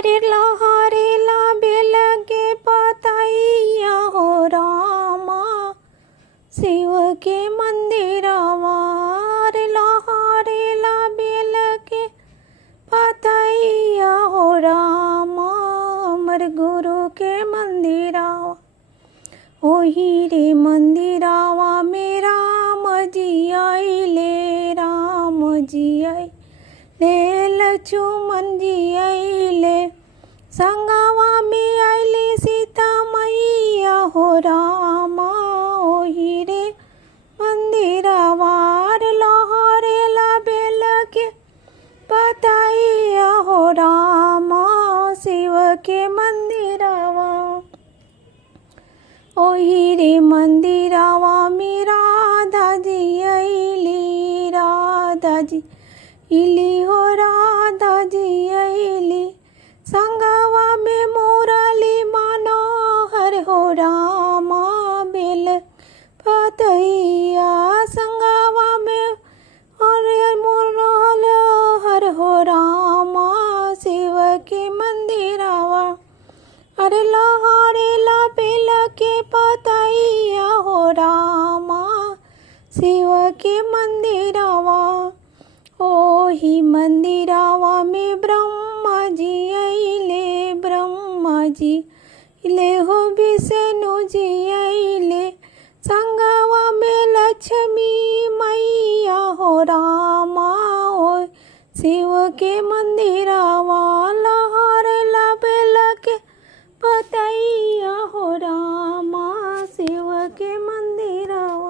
अरे लहरेला बेल के पतैया हो रामा, शिव के मंदिरवा। अरे लहरेला बेल के पतैया हो रामा, अमर गुरु के मंदिरवा। ओही रे मंदिरवा में राम जी आइले, राम जी आइले, लक्ष्मण जी आइले, संगवा में आइले सीता मैया हो रामा। ओही रे मंदिरवा रे लहरेला बेल के पतैया हो रामा, शिव के मंदिरवा। ओही रे मंदिरवा में राधा जी आइली, राधा जी इली हो राधा जी आइली, संगवा में मुरली मनोहर हो रामा, बेल पतैया संगवा में अरे मनोहर हो रामा, शिव के मंदिरवा। अरे लहरेला बेल के पतैया हो रामा, शिव के मंदिरवा। ओही मंदिरवा में ब्रह्मा जी आइले, ब्रह्मा जी इले हो विष्णु जी आइले, संगवा में लक्ष्मी मैया हो रामा। ओ शिव के मंदिरवा लहरेला बेल के पतैया हो रामा, शिव के मंदिरवा।